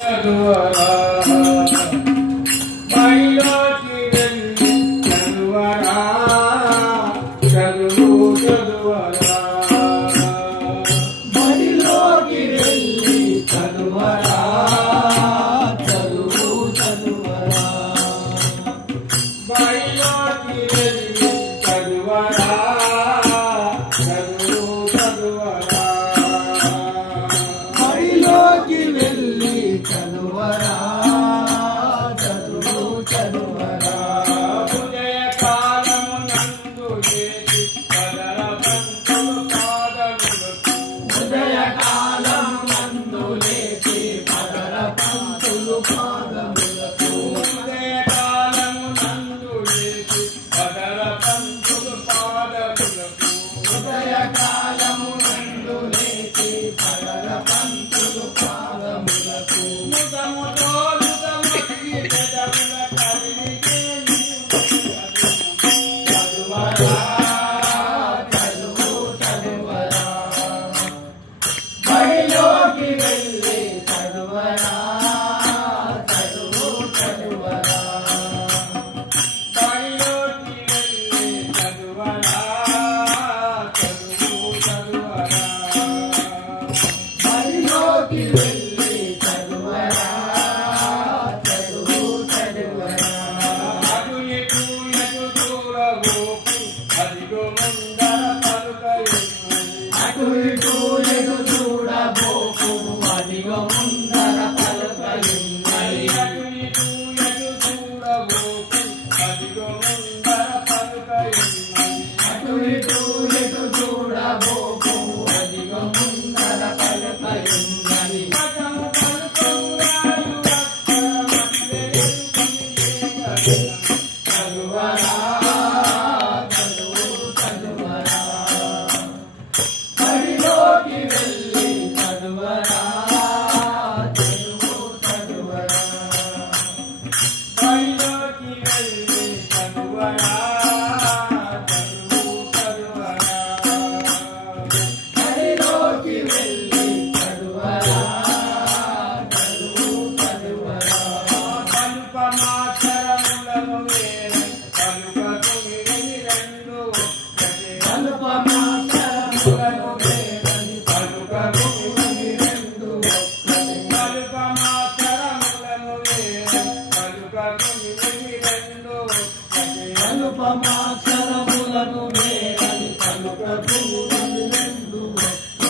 చదువరా బయలోకి వెళ్ళి చదువరా చదువు చదువరా బయలోకి వెళ్ళి చదువరా చదువు చదువరా బయలోకి వెళ్ళి చదువరా చదువు చదువరా బయలోకి వెళ్ళి చదువరా చదువు చదువరా ఉదయకాలము నందు లేచి పదరబంతులు పాదములకు ఉదయకాలము నందు లేచి పదరబంతులు పాదములకు ఉదయకాలము నందు లేచి పదరబంతులు పాదములకు ఉదయకాలము నందు లేచి పదరబంతులు పాదములకు